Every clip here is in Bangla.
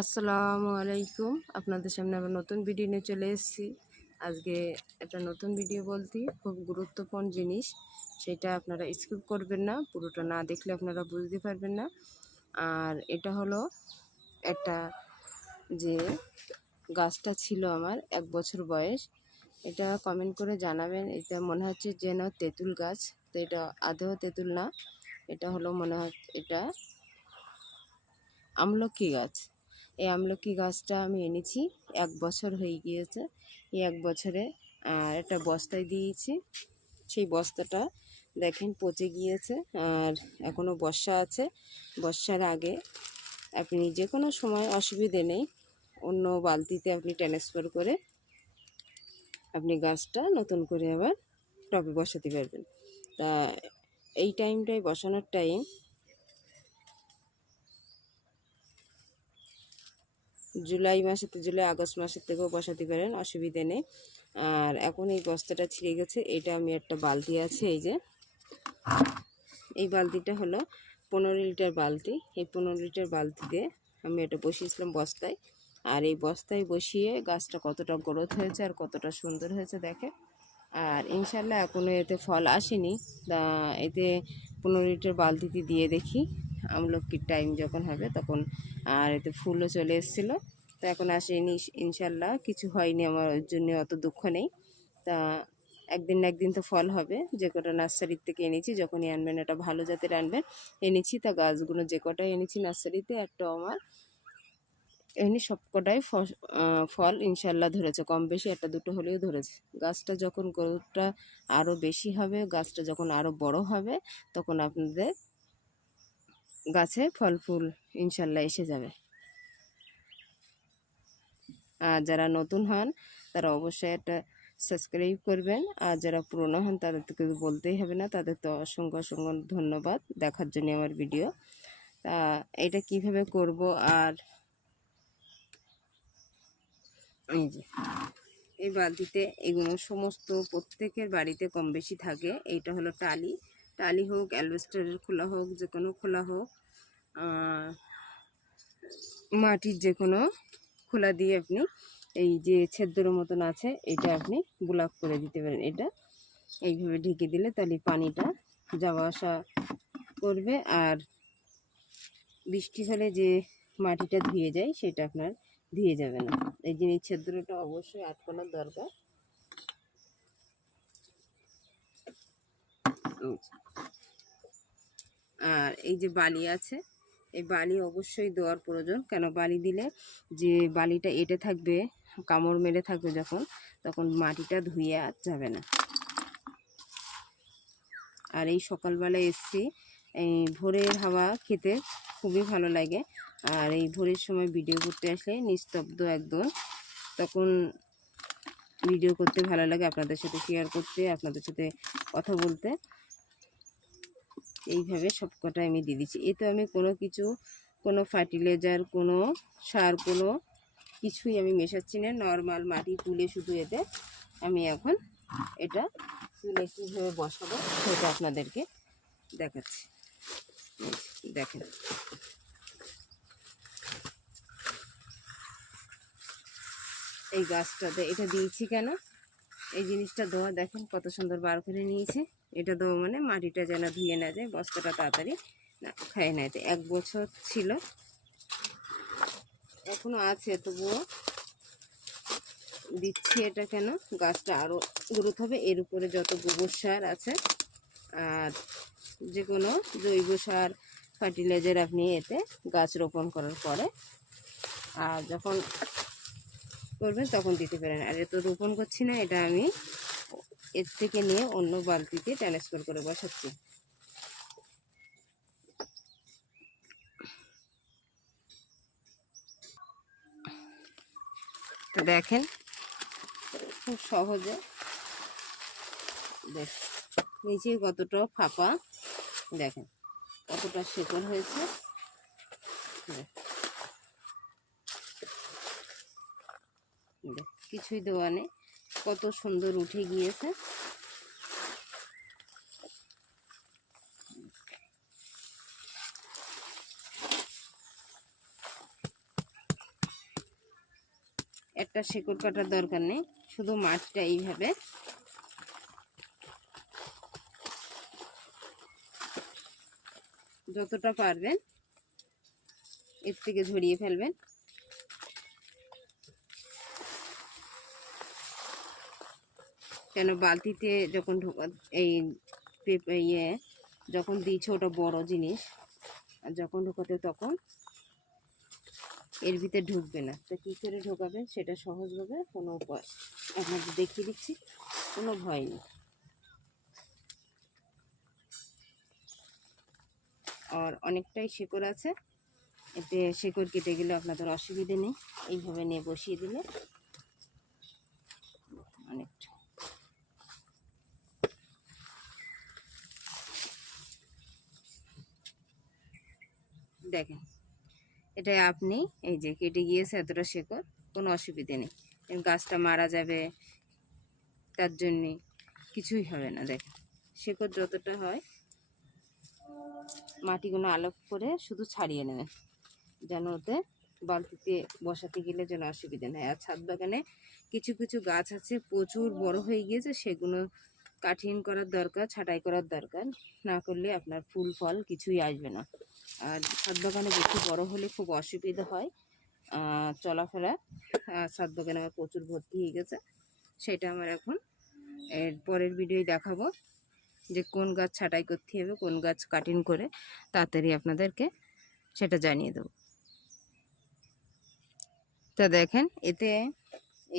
আসসালামু আলাইকুম। আপনাদের সামনে আবার নতুন ভিডিও নিয়ে চলে এসেছি। আজকে একটা নতুন ভিডিও বলতে খুব গুরুত্বপূর্ণ জিনিস, সেটা আপনারা স্কিপ করবেন না, পুরোটা না দেখলে আপনারা বুঝতে পারবেন না। আর এটা হলো একটা যে গাছটা ছিল আমার এক বছর বয়স, এটা কমেন্ট করে জানাবেন। এটা মনে হচ্ছে যেন তেঁতুল গাছ। তো এটা আদৌ তেঁতুল না, এটা হলো মনে হয় এটা আমলকি গাছ। এই আমলকি গাছটা আমি এনেছি। এক বছর হয়ে গিয়েছে। এই এক বছরে আর একটা বস্তায় দিয়েছি। সেই বস্তাটা দেখেন পচে গিয়েছে আর এখনও বর্ষা আছে। বর্ষার আগে আপনি যে কোনো সময় অসুবিধে নেই, অন্য বালতিতে আপনি ট্রান্সফার করে আপনি গাছটা নতুন করে আবার টবে বসাতে পারবেন। তা এই টাইমটাই বসানোর টাইম জুলাই মাসেতে জুলাই, আগস্ট মাসের থেকেও বসাতে পারেন, অসুবিধে নেই। আর এখন এই বস্তাটা ছিঁড়ে গেছে, এটা আমি একটা বালতি আছে, এই যে। এই বালতিটা হলো পনেরো লিটার বালতি। এই পনেরো লিটার বালতিতে আমি এটা বসিয়েছিলাম বস্তায়। আর এই বস্তায় বসিয়ে গাছটা কতটা গ্রোথ হয়েছে আর কতটা সুন্দর হয়েছে দেখে। আর ইনশাল্লাহ এখনও এতে ফল আসেনি। এতে পনেরো লিটার বালতিতে দিয়ে দেখি। আমলকির টাইম যখন হবে তখন, আর এতে ফুলও চলে এসেছিল। তা এখন আসেনি ইনশাল্লাহ, কিছু হয়নি আমার জন্য, অত দুঃখ নেই। তা একদিন না একদিন তো ফল হবে। যে কটা নার্সারির থেকে এনেছি, যখনই আনবেন এটা ভালো জাতের আনবেন, এনেছি। তা গাছগুলো যে কটাই এনেছি নার্সারিতে, একটা আমার, এমনি সব কটাই ফস- ফল ইনশাল্লাহ ধরেছে। কম বেশি একটা দুটো হলেও ধরেছে। গাছটা যখন গ্রোথটা আরও বেশি হবে, গাছটা যখন আরও বড় হবে, তখন আপনাদের গাছে ফল ফুল ইনশাল্লাহ এসে যাবে। আর যারা নতুন হন, তারা অবশ্যই একটা সাবস্ক্রাইব করবেন। আর যারা পুরনো হন তাদের তো বলতেই হবে না, তাদের তো অসংখ্য অসংখ্য ধন্যবাদ দেখার জন্য আমার ভিডিও তা এটা কীভাবে করব আর এই যে, এই বালতিতে এগুলো সমস্ত প্রত্যেকের বাড়িতে কম বেশি থাকে। এইটা হলো টালি। টালি হোক, অ্যালবেস্টারের খোলা হোক যে কোনো খোলা হোক মাটির যে কোনো খোলা দিয়ে আপনি এই যে ছেদ্রের মতন আছে, এটা আপনি ব্লক করে দিতে পারেন। এটা এইভাবে ঢেকে দিলে তাহলে পানিটা যাওয়া আসা করবে। আর বৃষ্টি হলে যে মাটিটা ধুয়ে যায়, সেটা আপনার ধুয়ে যাবে না। এই জিনিস ছিদ্রটা অবশ্যই আটকানোর দরকার। আর এই যে বালি আছে এই বালি অবশ্যই দেওয়ার প্রয়োজন। কেন? বালি দিলে যে বালিটা এঁটে থাকবে, কামড় মেরে থাকবে যখন, তখন মাটিটা ধুয়ে আর যাবে না। আর এই সকালবেলা এসছি, এই ভোরের হাওয়া খেতে খুবই ভালো লাগে। আর এই ভোরের সময় ভিডিও করতে আসলে নিস্তব্ধ একদম। তখন ভিডিও করতে ভালো লাগে আপনাদের সাথে শেয়ার করতে, আপনাদের সাথে কথা বলতে। এইভাবে সব কটা আমি দিয়ে দিচ্ছি। এতে আমি কোনো কিছু, কোনো ফার্টিলাইজার কোনো সার, কোনো কিছুই আমি মেশাচ্ছি না। নর্মাল মাটি তুলে শুধু এতে আমি এখন এটা তুলে কীভাবে বসাবো সেটা আপনাদেরকে দেখাচ্ছি। দেখেন। এই গাছটাতে এটা দিয়েছি কেন? এই জিনিসটা দেওয়া দেখেন কত সুন্দর বার করে নিয়েছে। এটা দেওয়া মানে মাটিটা যেন ধুয়ে না যায়, বস্তাটা তাড়াতাড়ি না খায় না। এক বছর ছিল, এখনও আছে, তবুও দিচ্ছি এটা কেন? গাছটা আরও গ্রোথ হবে, এর উপরে যত গোবর সার আছে আর যে কোনো জৈব সার, ফার্টিলাইজার আপনি এতে গাছ রোপণ করার পরে। আর যখন করবেন তখন দিতে পারেন। আর এত রোপণ করছি না, এটা আমি এর থেকে নিয়ে অন্য বালতিতে ট্রান্সফার করে বসাচ্ছি। দেখেন, খুব সহজে দেখ, নিচে কতটা ফাঁপা, দেখেন কতটা শেকড় হয়েছে। দেখ। কিছুই দেওয়া নেই। কত সুন্দর উঠে গিয়েছে। একটা শেকড় কাটার দরকার নেই, শুধু মাটিটা এইভাবে। যতটা পারবেন, এর থেকে ঝরিয়ে ফেলবেন। কেন বালতিতে যখন ঢোকা, এই ইয়ে যখন দিয়েছে ওটা বড় জিনিস, আর যখন ঢোকাতে তখন এর ভিতরে ঢুকবে না। তো কী করে ঢোকাবেন সেটা সহজভাবে কোনো উপায় আপনাদের দেখিয়ে দিচ্ছি, কোনো ভয় নেই। আর অনেকটাই শেকড় আছে, এতে শেকড় কেটে গেলে আপনাদের অসুবিধে নেই। এইভাবে নিয়ে বসিয়ে দিলে অনেকটা দেখেন। এটা আপনি, এই যে কেটে গিয়েছে এতটা শেকড়, কোনো অসুবিধে নেই। গাছটা মারা যাবে, তার জন্যে কিছুই হবে না, দেখেন। শেকড় যতটা হয়, মাটিগুলো আলোক করে শুধু ছাড়িয়ে নেবেন, যেন ওতে বালতিতে বসাতে গেলে যেন অসুবিধা নেই আর ছাদ বাগানে কিছু কিছু গাছ আছে, প্রচুর বড় হয়ে গিয়েছে, সেগুলো কাঠিন করার দরকার, ছাঁটাই করার দরকার। না করলে আপনার ফুল, ফল কিছুই আসবে না। আর ছাদ বাগানে বেশি বড় হলে খুব অসুবিধা হয়। চলাফেরা ছাদ বাগানে আমার প্রচুর ভর্তি হয়ে গেছে। সেটা আমার এখন এর পরের ভিডিওয় দেখাবো যে কোন গাছ ছাঁটাই করতে হবে, কোন গাছ কাটিং করে তাড়াতাড়ি আপনাদেরকে সেটা জানিয়ে দেবো। তা দেখেন, এতে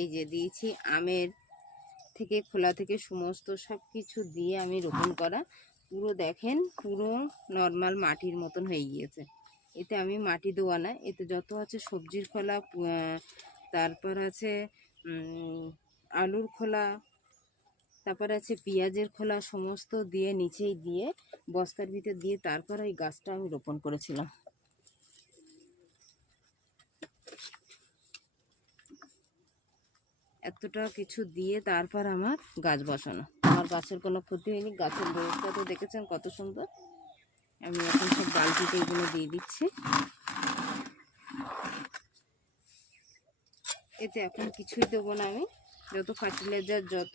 এই যে দিয়েছি আমের থেকে, খোলা থেকে সমস্ত সব কিছু দিয়ে আমি রোপণ করা পুরো দেখেন, পুরো নর্মাল মাটির মতন হয়ে গিয়েছে। এতে আমি মাটি দেওয়া না, এতে যত আছে সবজির খোলা তারপর আছে আলুর খোলা, তারপর আছে পেঁয়াজের খোলা, সমস্ত দিয়ে নিচেই দিয়ে, বস্তার ভিতর দিয়ে তারপর ওই গাছটা আমি রোপণ করেছিলাম। এতটা কিছু দিয়ে তারপর আমার গাছ বসানো। আমার গাছের কোনো ক্ষতি হয়নি। গাছের ব্যবস্থা তো দেখেছেন কত সুন্দর। আমি এখন সব বালতিতে এগুলো দিয়ে দিচ্ছি। এতে এখন কিছুই দেবো না আমি। যত ফার্টিলাইজার যত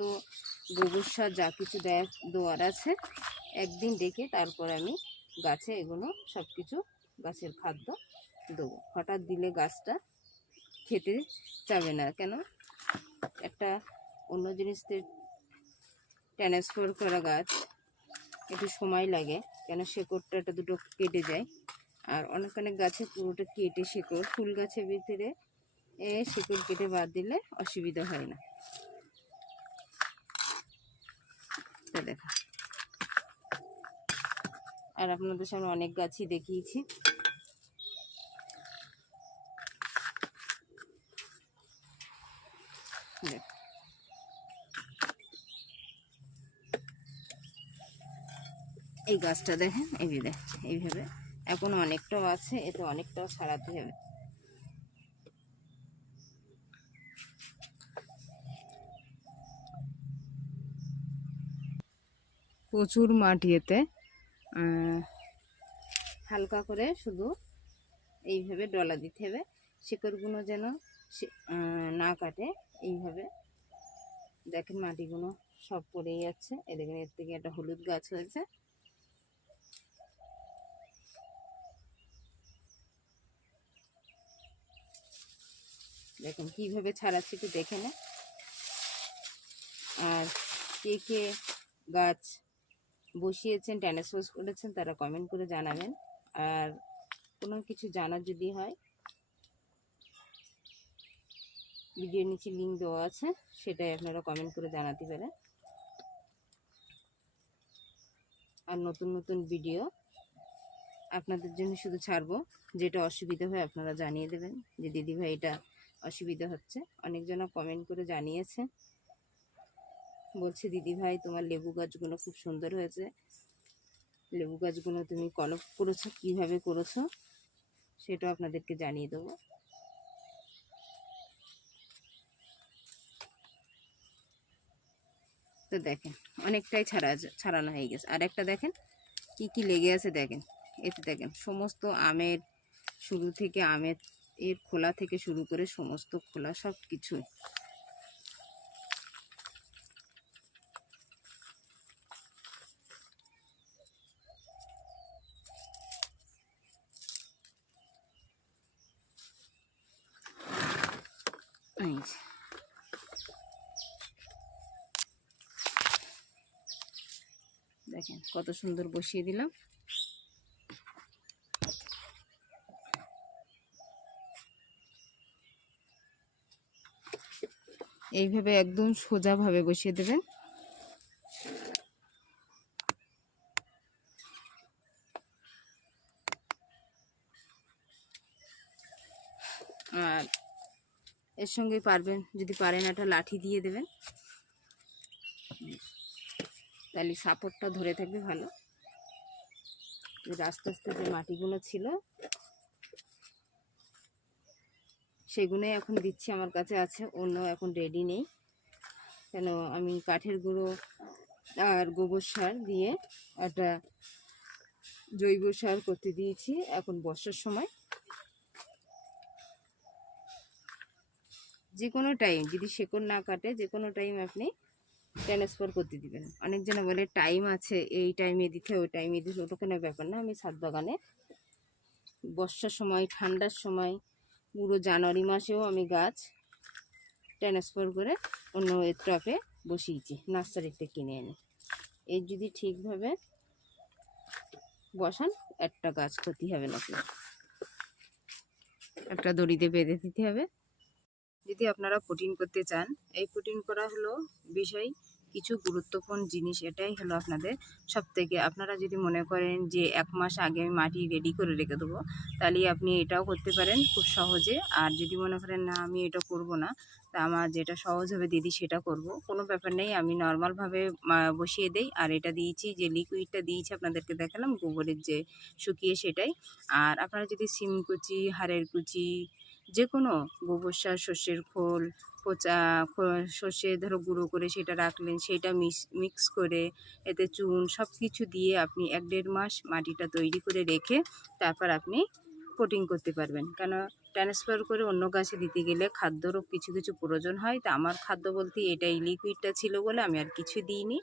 গোবর সার, যা কিছু দেয় দেওয়ার আছে, একদিন ডেকে তারপর আমি গাছে এগুলো সব কিছু গাছের খাদ্য দেবো। হঠাৎ দিলে গাছটা খেতে চাবে না। কেন? একটা অন্য জিনিসতে ট্রান্সফার করা গাছ। একটু সময় লাগে, কেন শেকড়টা একটা দুটো কেটে যায়। আর অনেক অনেক গাছে পুরোটা কেটে শেকড়, ফুল গাছের ভিতরে এ শেকড় কেটে বাদ দিলে অসুবিধা হয় না। দেখো। আর আপনাদের সামনে অনেক গাছই দেখিয়েছি দেখো। এই গাছটা দেখেন, এই যে দেখ, এইভাবে। এখন অনেকটাও আছে, এতে অনেকটাও সারাতে হবে। প্রচুর মাটি এতে। হালকা করে শুধু এইভাবে ডলা দিতে হবে। শিকড়গুলো যেন না কাটে, এইভাবে। দেখেন মাটিগুলো সব পড়ে যাচ্ছে দেখেন এর থেকে একটা হলুদ গাছ হয়েছে। দেখুন কীভাবে ছাড়াচ্ছি একটু দেখে নে। আর কে কে গাছ বসিয়েছেন ট্যানাসোস করেছেন, তারা কমেন্ট করে জানাবেন। আর কোনো কিছু জানার যদি হয়, ভিডিওর নিচে লিঙ্ক দেওয়া আছে, সেটাই আপনারা কমেন্ট করে জানাতে পারেন। আর নতুন নতুন ভিডিও আপনাদের জন্য শুধু ছাড়বো। যেটা অসুবিধা হয় আপনারা জানিয়ে দেবেন যে দিদিভাই এটা অসুবিধা হচ্ছে। অনেকজনা কমেন্ট করে জানিয়েছে। বলছে দিদিভাই তোমার লেবু গাছগুলো খুব সুন্দর হয়েছে। লেবু গাছগুলো তুমি কলপ করেছ, কীভাবে করেছ? সেটাও আপনাদেরকে জানিয়ে দেবো। তো দেখেন, অনেকটাই ছাড়া ছাড়ানো হয়ে গেছে। আর একটা দেখেন, কি কি লেগে আছে দেখেন। এতে দেখেন, সমস্ত আমের, শুরু থেকে আমের এর খোলা থেকে শুরু করে সমস্ত খোলা সব কিছু। দেখেন কত সুন্দর বসিয়ে দিলাম। এইভাবে একদম সোজাভাবে বসিয়ে দেবেন। আর এর সঙ্গে পারবেন, যদি পারেন একটা লাঠি দিয়ে দেবেন। তাহলে সাপোর্টটা ধরে থাকবে ভালো। আস্তে আস্তে যে মাটিগুলো ছিল সেগুলোই এখন দিচ্ছি আমার কাছে আছে, অন্য এখন রেডি নেই। কেন, আমি কাঠের গুঁড়ো আর গোবর সার দিয়ে একটা জৈব সার করতে দিয়েছি এখন বর্ষার সময়। যে কোনো টাইম যদি শেকড় না কাটে, যে কোনো টাইম আপনি ট্রান্সফার করতে দিবেন। অনেকজনে বলে টাইম আছে, এই টাইমে দিতে, ওই টাইমে দিতে ওটা কোনো ব্যাপার না। আমি ছাদ বাগানে বর্ষার সময়, ঠান্ডার সময় পুরো জানুয়ারি মাসেও আমি গাছ ট্রান্সফার করে অন্য টপে বসিয়েছি নার্সারিতে কিনে এনে এই যদি ঠিকভাবে বসান, একটা গাছ ক্ষতি হবে না। একটা দড়িতে বেঁধে দিতে হবে যদি আপনারা প্রোটিন করতে চান, এই প্রোটিন করা হলো বিষয় কিছু গুরুত্বপূর্ণ জিনিস এটাই হলো আপনাদের সব থেকে আপনারা যদি মনে করেন যে এক মাস আগে আমি মাটি রেডি করে রেখে দেবো, তাহলে আপনি এটাও করতে পারেন খুব সহজে। আর যদি মনে করেন, না, আমি এটা করব না তা আমার যেটা সহজ হবে দিদি সেটা করব। কোনো ব্যাপার নেই, আমি নর্মালভাবে বসিয়ে দেই। আর এটা দিয়েছি, যে লিকুইডটা দিয়েছি আপনাদেরকে দেখালাম, গোবরের যে শুকিয়ে সেটাই। আর আপনারা যদি সিম কুচি, হাড়ের কুচি যে কোনো গোবর সার শস্যের খোল পচা সর্ষে ধরো গুঁড়ো করে সেটা রাখলেন, সেটা মিক্স করে এতে চুন সব কিছু দিয়ে আপনি এক দেড় মাস মাটিটা তৈরি করে রেখে তারপর আপনি কোটিং করতে পারবেন। কেন? ট্রান্সফার করে অন্য গাছে দিতে গেলে খাদ্যরও কিছু কিছু প্রয়োজন হয়। তা আমার খাদ্য বলতে এটাই লিকুইডটা ছিল বলে আমি আর কিছু দিইনি।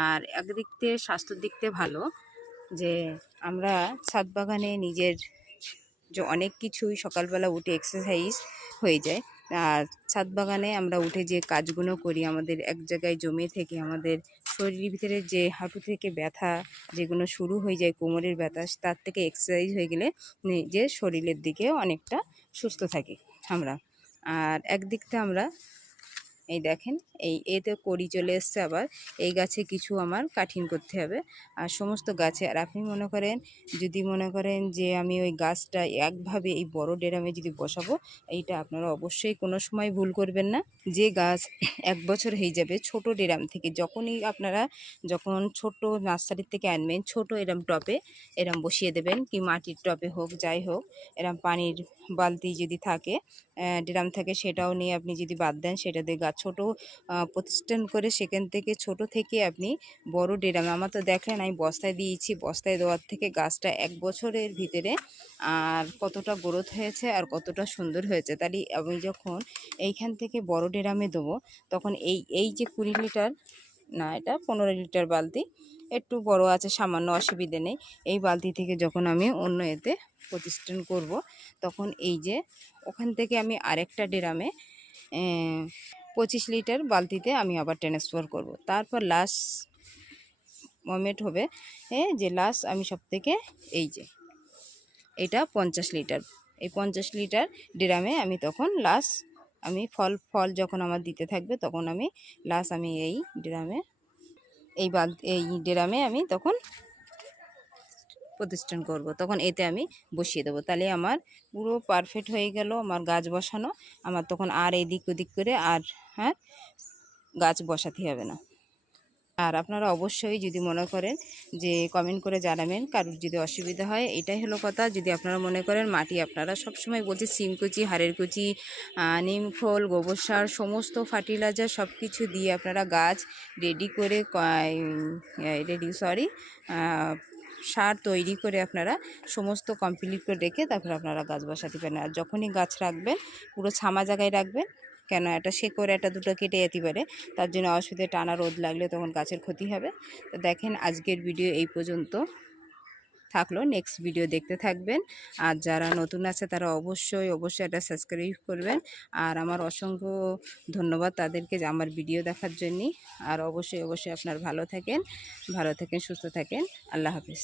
আর একদিক থেকে স্বাস্থ্যের দিক থেকে ভালো যে আমরা ছাদ বাগানে নিজের যে অনেক কিছুই সকালবেলা উঠে এক্সারসাইজ হয়ে যায়। আর ছাদ বাগানে আমরা উঠে যে কাজগুলো করি, আমাদের এক জায়গায় জমে থেকে আমাদের শরীরের ভিতরে যে হাঁটু থেকে ব্যথা যেগুলো শুরু হয়ে যায়, কোমরের ব্যথা, তার থেকে এক্সারসাইজ হয়ে গেলে নিজের শরীরের দিকে অনেকটা সুস্থ থাকি আমরা। আর একদিকটা আমরা এই দেখেন, এই এতে কড়ি চলে এসছে আবার, এই গাছে কিছু আমার কাঠিন করতে হবে, আর সমস্ত গাছে। আর আপনি মনে করেন, যদি মনে করেন যে আমি ওই গাছটা একভাবে, এই বড় ডেরামে যদি বসাবো, এইটা আপনারা অবশ্যই কোনো সময় ভুল করবেন না। যে গাছ এক বছর হয়ে যাবে, ছোট ডেরাম থেকে যখনই আপনারা যখন ছোট নার্সারির থেকে আনবেন, ছোট এরম টবে এরম বসিয়ে দেবেন, কি মাটির টবে হোক, যাই হোক, এরম পানির বালতি যদি থাকে ড্রাম থাকে, সেটাও নিয়ে আপনি যদি বাদ দেন, সেটা দিয়ে গাছ ছোটো প্রতিষ্ঠান করে সেখান থেকে ছোট থেকে আপনি বড় ডেরামে। আমার তো দেখলেন আমি বস্তায় দিয়েছি, বস্তায় দেওয়ার থেকে গাছটা এক বছরের ভিতরে আর কতটা গ্রোথ হয়েছে আর কতটা সুন্দর হয়েছে। তাহলে আমি যখন এইখান থেকে বড় ডেরামে দেবো, তখন এই এই যে কুড়ি লিটার, না এটা পনেরো লিটার বালতি, একটু বড় আছে, সামান্য অসুবিধে নেই। এই বালতি থেকে যখন আমি অন্য এতে প্রতিষ্ঠান করব, তখন এই যে ওখান থেকে আমি আরেকটা ডেরামে পঁচিশ লিটার বালতিতে আমি আবার ট্রান্সফার করব। তারপর লাস্ট মোমেন্ট হবে এ, যে লাস্ট আমি সব থেকে এই যে এটা পঞ্চাশ লিটার। এই পঞ্চাশ লিটার ড্রামে আমি তখন লাস্ট আমি ফল ফল যখন আমার দিতে থাকবে তখন আমি লাস্ট আমি এই ড্রামে এই বাল এই ড্রামে আমি তখন প্রতিষ্ঠান করব। তখন এতে আমি বসিয়ে দেবো। তাহলে আমার পুরো পারফেক্ট হয়ে গেল আমার গাছ বসানো আমার তখন আর এদিক ওদিক করে আর হ্যাঁ? গাছ বসাতে হবে না। আর আপনারা অবশ্যই যদি মনে করেন যে কমেন্ট করে জানাবেন কারোর যদি অসুবিধা হয়, এটাই হলো কথা। যদি আপনারা মনে করেন মাটি আপনারা সবসময় বলছি সিম কুচি, হাড়ের কুচি নিম খোল, গোবর সার, সমস্ত ফার্টিলাইজার সব কিছু দিয়ে আপনারা গাছ রেডি করে রেডি সরি সার তৈরি করে আপনারা সমস্ত কমপ্লিট করে রেখে তারপর আপনারা গাছ বসাতে পারেন আর যখনই গাছ রাখবেন, পুরো ছামা জায়গায় রাখবেন কেন একটা শেকড়, একটা দুটো কেটে যেতে পারে। তার জন্য অসুবিধে টানা রোদ লাগলে তখন গাছের ক্ষতি হবে। তো দেখেন আজকের ভিডিও এই পর্যন্ত থাকল। নেক্সট ভিডিও দেখতে থাকবেন। আর যারা নতুন আছে তারা অবশ্যই অবশ্যই এটা সাবস্ক্রাইব করবেন। আর আমার অসংখ্য ধন্যবাদ তাদেরকে আমার ভিডিও দেখার জন্যই আর অবশ্যই অবশ্যই আপনার ভালো থাকেন ভালো থাকেন, সুস্থ থাকেন। আল্লাহ হাফিজ।